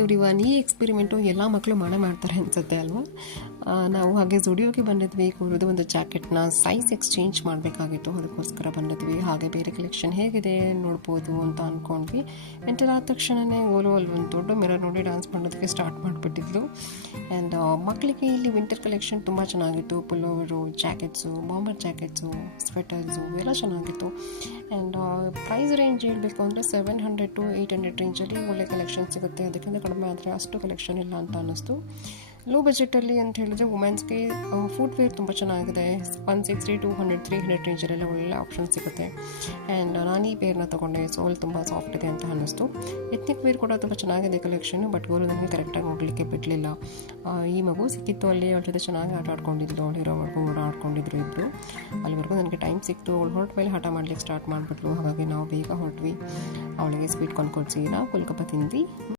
Everyone. ಈ experiment ಎಲ್ಲ ಮಕ್ಕಳು ಮಾಡ್ತಾರೆ ಅನಿಸುತ್ತೆ ಅಲ್ವಾ. ನಾವು ಹಾಗೆ ಜುಡಿಯೋಗೆ ಬಂದಿದ್ವಿ. ಕೂರೋದು ಒಂದು ಜಾಕೆಟ್ನ ಸೈಜ್ ಎಕ್ಸ್ಚೇಂಜ್ ಮಾಡಬೇಕಾಗಿತ್ತು, ಅದಕ್ಕೋಸ್ಕರ ಬಂದಿದ್ವಿ. ಹಾಗೆ ಬೇರೆ ಕಲೆಕ್ಷನ್ ಹೇಗಿದೆ ನೋಡ್ಬೋದು ಅಂತ ಅಂದ್ಕೊಂಡ್ವಿ. ಎಂಟರ್ ಆದ ತಕ್ಷಣವೇ ಓಲೋ ಅಲ್ಲಿ ಒಂದು ದೊಡ್ಡ ಮಿರರ್ ನೋಡಿ ಡ್ಯಾನ್ಸ್ ಮಾಡೋದಕ್ಕೆ ಸ್ಟಾರ್ಟ್ ಮಾಡಿಬಿಟ್ಟಿದ್ಲು. ಆ್ಯಂಡ್ ಮಕ್ಕಳಿಗೆ ಇಲ್ಲಿ ವಿಂಟರ್ ಕಲೆಕ್ಷನ್ ತುಂಬ ಚೆನ್ನಾಗಿತ್ತು. ಪುಲ್ಲೋವರು, ಜಾಕೆಟ್ಸು, ಬಾಂಬರ್ ಜಾಕೆಟ್ಸು, ಸ್ವೆಟರ್ಸು ಎಲ್ಲ ಚೆನ್ನಾಗಿತ್ತು. ಆ್ಯಂಡ್ ಪ್ರೈಸ್ ರೇಂಜ್ ಹೇಳಬೇಕು ಅಂದರೆ 700 to 800 ರೇಂಜಲ್ಲಿ ಒಳ್ಳೆ ಕಲೆಕ್ಷನ್ ಸಿಗುತ್ತೆ. ಅದಕ್ಕಿಂತ ಕಡಿಮೆ ಆದರೆ ಅಷ್ಟು ಕಲೆಕ್ಷನ್ ಇಲ್ಲ ಅಂತ ಅನ್ನಿಸ್ತು. ಲೋ ಬಜೆಟಲ್ಲಿ ಅಂತ ಹೇಳಿದ್ರೆ ವುಮೆನ್ಸ್ಗೆ ಫುಟ್ವೇರ್ ತುಂಬ ಚೆನ್ನಾಗಿದೆ. 160 to 300 ರೇಂಜಲ್ಲೆಲ್ಲ ಒಳ್ಳೆ ಆಪ್ಷನ್ ಸಿಗುತ್ತೆ. ಆ್ಯಂಡ್ ನಾನು ಈ ಪೇರ್ನ ತೊಗೊಂಡೆ. ಸೋಲ್ ತುಂಬ ಸಾಫ್ಟ್ ಇದೆ ಅಂತ ಅನ್ನಿಸ್ತು. ಎತ್ನಿಕ್ ವೇರ್ ಕೂಡ ತುಂಬ ಚೆನ್ನಾಗಿದೆ ಕಲೆಕ್ಷನು. ಬಟ್ ಗೋಲು ನನಗೆ ಕರೆಕ್ಟಾಗಿ ನೋಡಲಿಕ್ಕೆ ಬಿಡಲಿಲ್ಲ. ಈ ಮಗು ಸಿಕ್ಕಿತ್ತು ಅಲ್ಲಿ, ಅವಳ ಜೊತೆ ಚೆನ್ನಾಗಿ ಆಟ ಆಡ್ಕೊಂಡಿದ್ಲು. ಅವಳು ಇರೋವರೆಗೂ ಆಡ್ಕೊಂಡಿದ್ರು ಇಬ್ಬರು. ಅಲ್ಲಿವರೆಗೂ ನನಗೆ ಟೈಮ್ ಸಿಕ್ತು. ಅವಳು ಹೊರಟ ಮೇಲೆ ಹಠ ಮಾಡ್ಲಿಕ್ಕೆ ಸ್ಟಾರ್ಟ್ ಮಾಡಿಬಿಟ್ಲು. ಹಾಗಾಗಿ ನಾವು ಬೇಗ ಹೊರಟ್ವಿ. ಅವಳಿಗೆ ಸ್ವೀಟ್ ಕೊಂಡು ಕೊಡಿಸಿ ನಾವು ಕೋಲ್ಕಪ್ಪ ತಿಂದ್ವಿ.